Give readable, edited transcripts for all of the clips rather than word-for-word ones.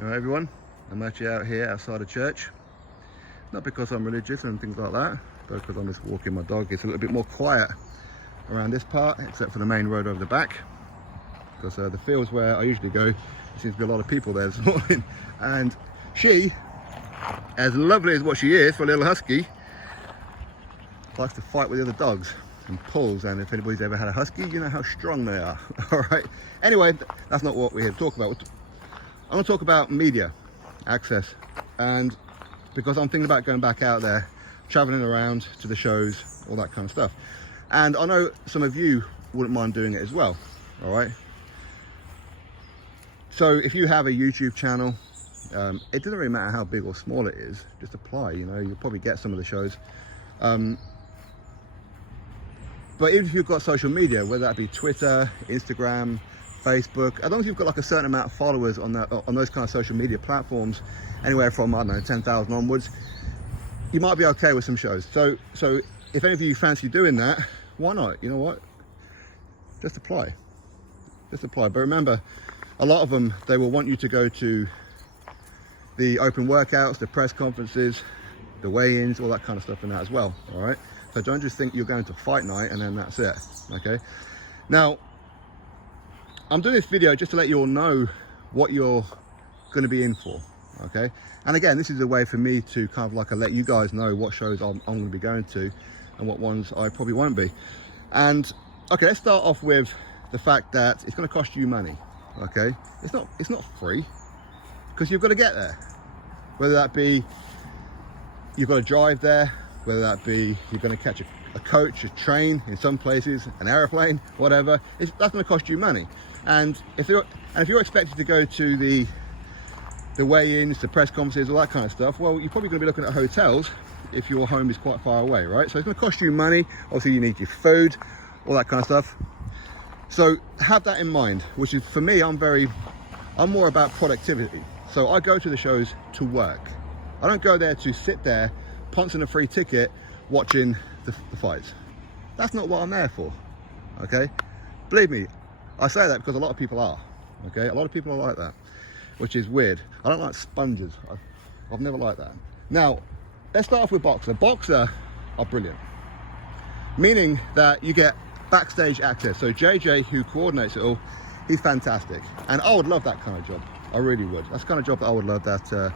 Alright everyone, I'm actually out here outside of church. Not because I'm religious and things like that, but because I'm just walking my dog. It's a little bit more quiet around this part, except for the main road over the back. Because the fields where I usually go, there seems to be a lot of people there this morning. And she, as lovely as what she is for a little husky, likes to fight with the other dogs and pulls. And if anybody's ever had a husky, you know how strong they are. Alright, anyway, that's not what we're here to talk about. I'm going to talk about media access, and because I'm thinking about going back out there, traveling around to the shows, all that kind of stuff. And I know some of you wouldn't mind doing it as well. All right. So if you have a YouTube channel, it doesn't really matter how big or small it is, just apply, you know, you'll probably get some of the shows. But even if you've got social media, whether that be Twitter, Instagram, Facebook, as long as you've got like a certain amount of followers on those kind of social media platforms, anywhere from, I don't know, 10,000 onwards, you might be okay with some shows. So if any of you fancy doing that, why not? You know what? Just apply. Just apply. But remember, a lot of them, they will want you to go to the open workouts, the press conferences, the weigh-ins, all that kind of stuff in that as well. All right. So don't just think you're going to fight night and then that's it. Okay. Now, I'm doing this video just to let you all know what you're going to be in for. Okay. And again, this is a way for me to kind of like let you guys know what shows I'm going to be going to and what ones I probably won't be. And okay, let's start off with the fact that it's going to cost you money. Okay. It's not free, because you've got to get there, whether that be you've got to drive there, whether that be you're going to catch a coach, a train, in some places an aeroplane, whatever. That's going to cost you money. And if you're expected to go to the weigh-ins, the press conferences, all that kind of stuff, well, you're probably going to be looking at hotels if your home is quite far away, right? So it's going to cost you money. Obviously you need your food, all that kind of stuff. So have that in mind, which is, for me, I'm more about productivity. So I go to the shows to work. I don't go there to sit there punching a free ticket watching the fights. That's not what I'm there for. Okay, believe me, I say that because a lot of people are. Okay, a lot of people are like that, which is weird. I don't like sponges. I've never liked that. Now let's start off with boxer. Boxer are brilliant, meaning that you get backstage access. So JJ, who coordinates it all, he's fantastic, and I would love that kind of job. I really would. That's the kind of job that I would love, that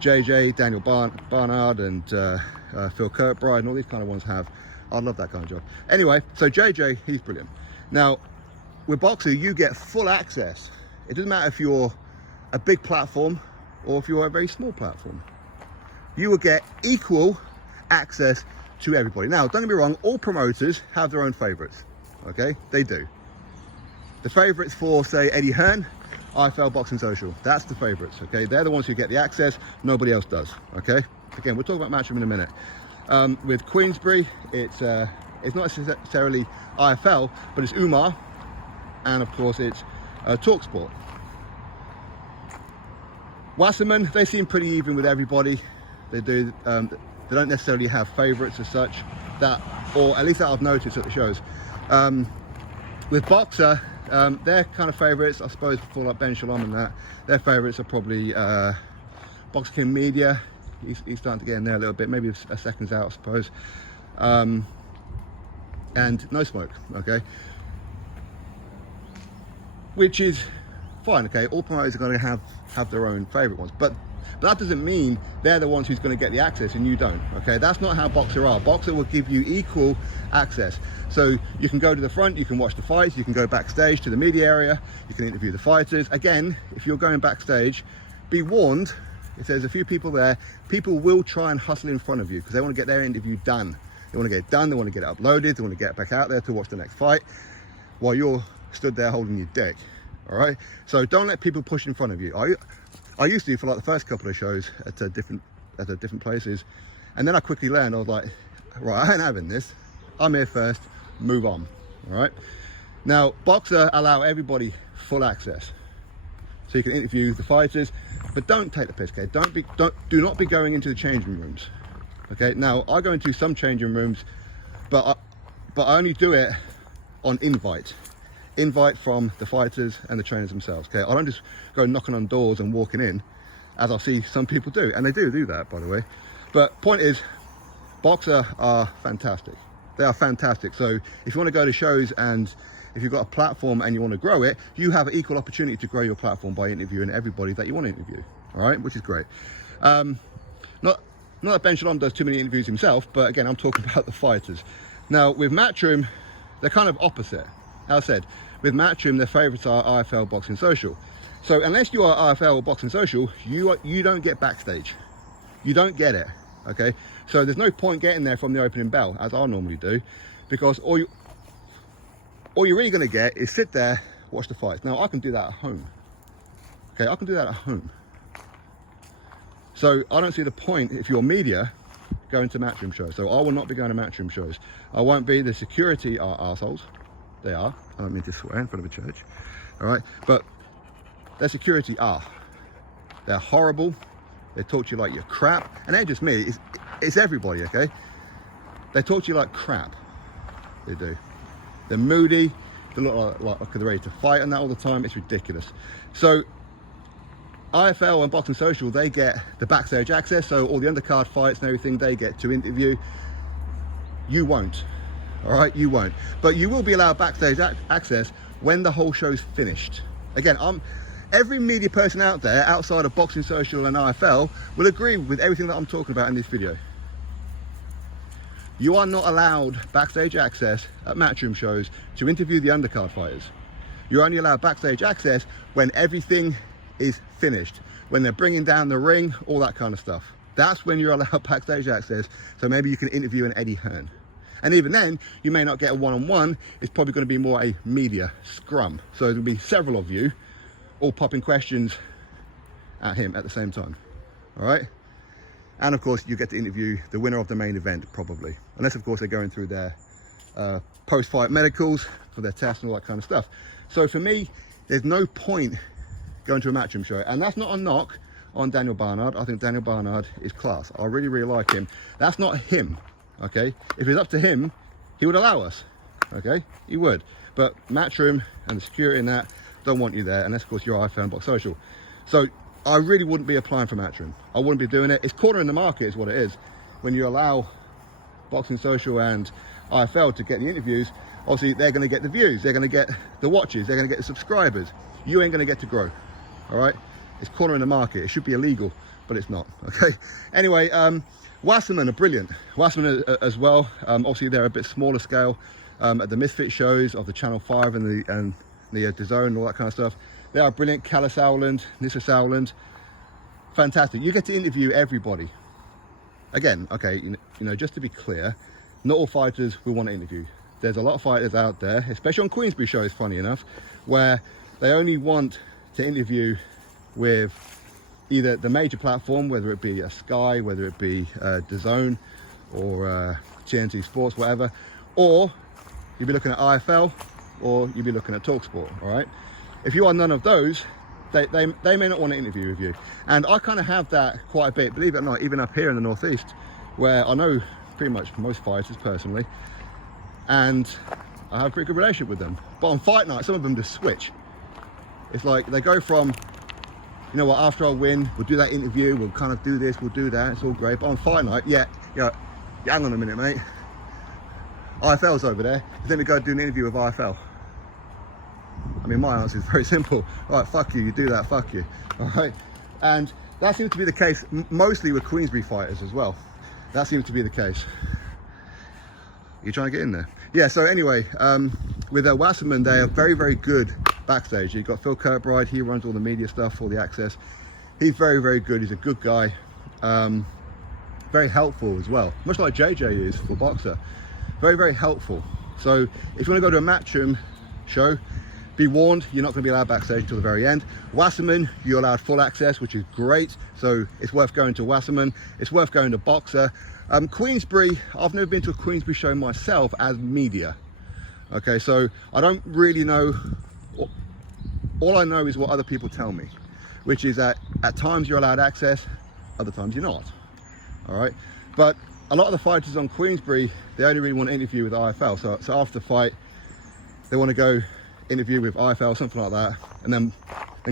JJ, Daniel Barnard, and Phil Kirkbride and all these kind of ones have. I'd love that kind of job. Anyway, so JJ, he's brilliant. Now with boxer, you get full access. It doesn't matter if you're a big platform or if you're a very small platform. You will get equal access to everybody. Now, don't get me wrong, all promoters have their own favorites. Okay, they do. The favorites for, say, Eddie Hearn, IFL Boxing Social, that's the favorites. Okay, they're the ones who get the access, nobody else does. Okay, again, we'll talk about Matchroom in a minute. With Queensbury, it's not necessarily IFL, but it's Umar, and of course it's TalkSport. Wasserman, they seem pretty even with everybody. They do. They don't necessarily have favourites as such, that, or at least that I've noticed at the shows. With boxer, their kind of favourites, I suppose, for like Ben Shalom and that, their favourites are probably Boxer King Media. He's starting to get in there a little bit, maybe a second's out, I suppose. And No Smoke, okay, which is fine. Okay, all promoters are going to have their own favourite ones, but that doesn't mean they're the ones who's going to get the access and you don't. Okay, that's not how boxer are. Boxer will give you equal access. So you can go to the front, you can watch the fights, you can go backstage to the media area, you can interview the fighters. Again, if you're going backstage, be warned, if there's a few people there, people will try and hustle in front of you because they want to get their interview done. They want to get it done, they want to get it uploaded, they want to get back out there to watch the next fight while you're stood there holding your dick. All right, so don't let people push in front of you. I used to, for like the first couple of shows at different places, and then I quickly learned, I was like, right, I ain't having this. I'm here first, move on. All right. Now, boxer allow everybody full access, so you can interview the fighters, but don't take the piss, okay? Do not be going into the changing rooms. Okay. Now, I go into some changing rooms, but I only do it on invite. invite from the fighters and the trainers themselves. Okay, I don't just go knocking on doors and walking in, as I see some people do, and they do that, by the way. But point is, Boxer are fantastic. They are fantastic. So if you want to go to shows, and if you've got a platform and you want to grow it, you have an equal opportunity to grow your platform by interviewing everybody that you want to interview. All right, which is great. Not that Ben Shalom does too many interviews himself, but again, I'm talking about the fighters. Now with Matchroom, they're kind of opposite. As I said, with Matchroom, their favorites are IFL, Boxing Social. So unless you are IFL or Boxing Social, you don't get backstage. You don't get it, okay? So there's no point getting there from the opening bell, as I normally do, because all you're really going to get is sit there, watch the fights. Now I can do that at home. Okay, I can do that at home. So I don't see the point, if you're media, going to Matchroom shows. So I will not be going to Matchroom shows. I won't be. The security are arseholes. They are. I don't mean to swear in front of a church. All right, but their security are. They're horrible. They talk to you like you're crap. And it ain't just me, it's everybody, okay? They talk to you like crap. They do. They're moody. They look like they're ready to fight and that all the time. It's ridiculous. So IFL and Boxing Social, they get the backstage access. So all the undercard fights and everything, they get to interview. You won't. All right, you won't. But you will be allowed backstage access when the whole show's finished. Again, every media person out there, outside of Boxing Social and IFL, will agree with everything that I'm talking about in this video. You are not allowed backstage access at Matchroom shows to interview the undercard fighters. You're only allowed backstage access when everything is finished, when they're bringing down the ring, all that kind of stuff. That's when you're allowed backstage access, so maybe you can interview an Eddie Hearn. And even then, you may not get a one-on-one. It's probably going to be more a media scrum. So there'll be several of you all popping questions at him at the same time. All right? And of course, you get to interview the winner of the main event, probably. Unless, of course, they're going through their post-fight medicals for their tests and all that kind of stuff. So for me, there's no point going to a Matchroom show. And that's not a knock on Daniel Barnard. I think Daniel Barnard is class. I really, really like him. That's not him. Okay, if it's up to him, he would allow us. Okay, he would. But Matchroom and the security and that don't want you there, unless of course you're IFL and Box Social. So I really wouldn't be applying for Matchroom. I wouldn't be doing it. It's cornering the market is what it is. When you allow Boxing Social and IFL to get the interviews, obviously they're going to get the views, they're going to get the watches, they're going to get the subscribers. You ain't going to get to grow. All right, it's cornering the market. It should be illegal, but it's not. Okay. Anyway, Wasserman are brilliant. Wasserman as well. Obviously they're a bit smaller scale at the Misfit shows of the Channel 5 and the DAZN and all that kind of stuff. They are brilliant. Kalle Sauerland, Nissa Sauerland, fantastic. You get to interview everybody. Again, okay, you know, just to be clear, not all fighters will want to interview. There's a lot of fighters out there, especially on Queensberry shows, funny enough, where they only want to interview with either the major platform, whether it be a Sky, whether it be DAZN or TNT Sports, whatever, or you'll be looking at IFL or you'll be looking at TalkSport. All right, if you are none of those, they may not want to interview with you. And I kind of have that quite a bit, believe it or not, even up here in the Northeast, where I know pretty much most fighters personally, and I have a pretty good relationship with them. But on fight night, some of them just switch. It's like they go from, you know what, after I win, we'll do that interview, we'll kind of do this, we'll do that, it's all great. But on fight night, yeah, hang on a minute, mate. IFL's over there. Let me go do an interview with IFL. I mean, my answer is very simple. All right, fuck you, you do that, fuck you. All right? And that seems to be the case mostly with Queensberry fighters as well. That seems to be the case. You trying to get in there? Yeah, so anyway, with Wasserman, they are very, very good backstage. You've got Phil Kirkbride, he runs all the media stuff, all the access. He's very, very good. He's a good guy. Very helpful as well, much like JJ is for Boxer. Very, very helpful. So if you want to go to a Matchroom show, be warned, you're not going to be allowed backstage until the very end. Wasserman, you're allowed full access, which is great. So it's worth going to Wasserman. It's worth going to Boxer. Queensberry, I've never been to a Queensberry show myself as media. Okay, so I don't really know. All I know is what other people tell me, which is that at times you're allowed access, other times you're not. All right, but a lot of the fighters on Queensberry, they only really want to interview with IFL. So after the fight, they want to go interview with IFL, something like that, and then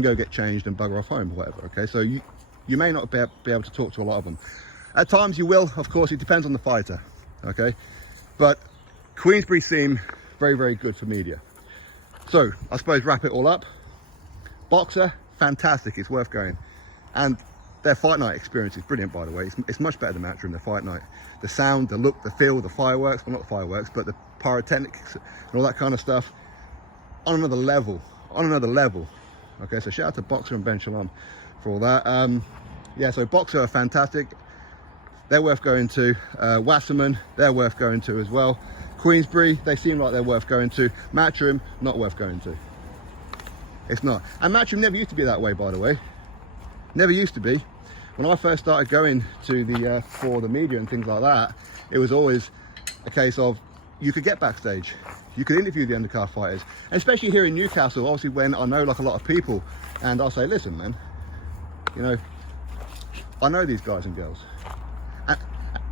go get changed and bugger off home or whatever. Okay, so you may not be able to talk to a lot of them. At times you will, of course. It depends on the fighter. Okay, but Queensberry seem very, very good for media. So I suppose wrap it all up. Boxer, fantastic. It's worth going, and their fight night experience is brilliant, by the way. It's much better than Matchroom, their fight night. The sound, the look, the feel, the fireworks, well, not fireworks, but the pyrotechnics and all that kind of stuff, on another level, Okay, so shout out to Boxer and Ben Shalom for all that. Yeah, so Boxer are fantastic. They're worth going to. Wasserman, they're worth going to as well. Queensberry, they seem like they're worth going to. Matchroom, not worth going to. It's not. And Matchroom never used to be that way, by the way. Never used to be. When I first started going to the for the media and things like that, it was always a case of you could get backstage, you could interview the undercard fighters, and especially here in Newcastle, obviously when I know like a lot of people, and I'll say, listen, man, you know, I know these guys and girls,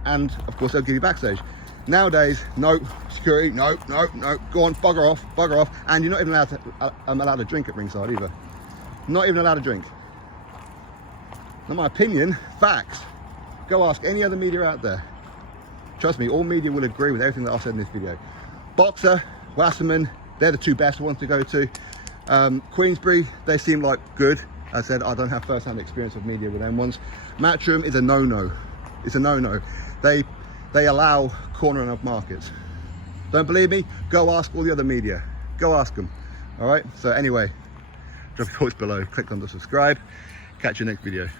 and of course they'll give you backstage. Nowadays, no security, no, go on, bugger off, and you're not even allowed to drink at ringside either. Not even allowed to drink. In my opinion, facts. Go ask any other media out there. Trust me, all media will agree with everything that I've said in this video. Boxer, Wasserman, they're the two best ones to go to. Queensberry, they seem like good. As I said, I don't have first-hand experience of media with them ones. Matchroom is a no-no. It's a no-no. They allow cornering of markets. Don't believe me? Go ask all the other media. Go ask them. All right? So anyway, drop your thoughts below. Click on the subscribe. Catch you next video.